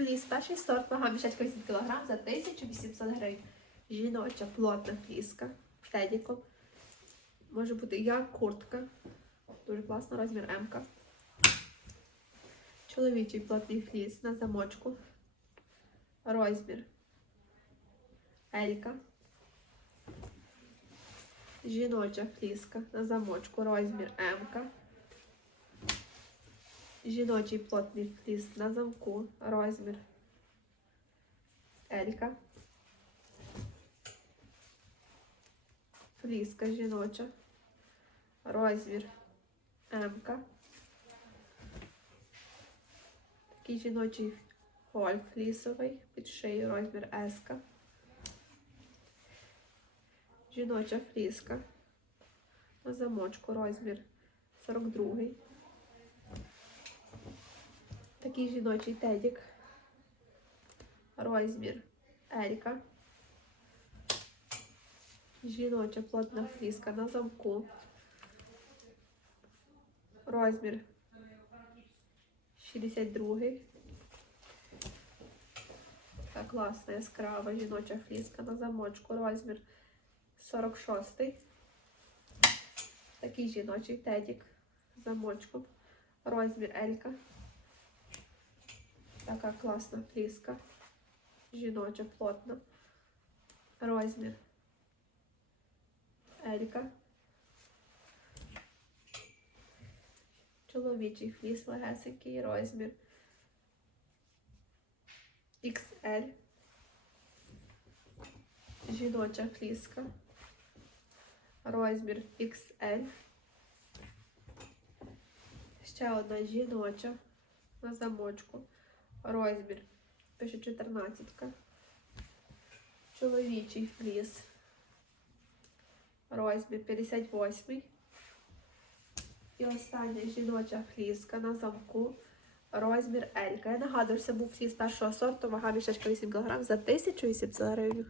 Фліс перший сорт, вага мішечка 8 кг за 1800 гривень. Жіноча плотна фліска тедіком. Може бути як куртка. Дуже класно, розмір М. -ка. Чоловічий плотний фліс на замочку. Розмір Елька. Жіноча фліска на замочку. Розмір М. -ка. Жіночий плотний фліс на замку. Розмір Елька. Фліска жіноча. Розмір М. -ка. Такий жіночий гольф флісовий під шиєю розмір С. Жіноча фліска. На замочку розмір 42. Такий жіночий тедік. Розмір Елька. Жіноча плотна фліска на замку. Розмір 62. Така класна яскрава жіноча фліска на замочку. Розмір 46. Такий жіночий тедік замочком. Розмір Елька. Така класна фліска. Жіноча плотна. Розмір Елька. Чоловічий фліс легесенький розмір XL. Жіноча фліска. Розмір XL. Ще одна жіноча на замочку. Розмір. Пише 14. Чоловічий фліс. Розмір 58. І остання жіноча фліска на замку. Розмір Елька. Я нагадую, що це був фліс першого сорту, вага мішечка 8 кг за 1800 гривень.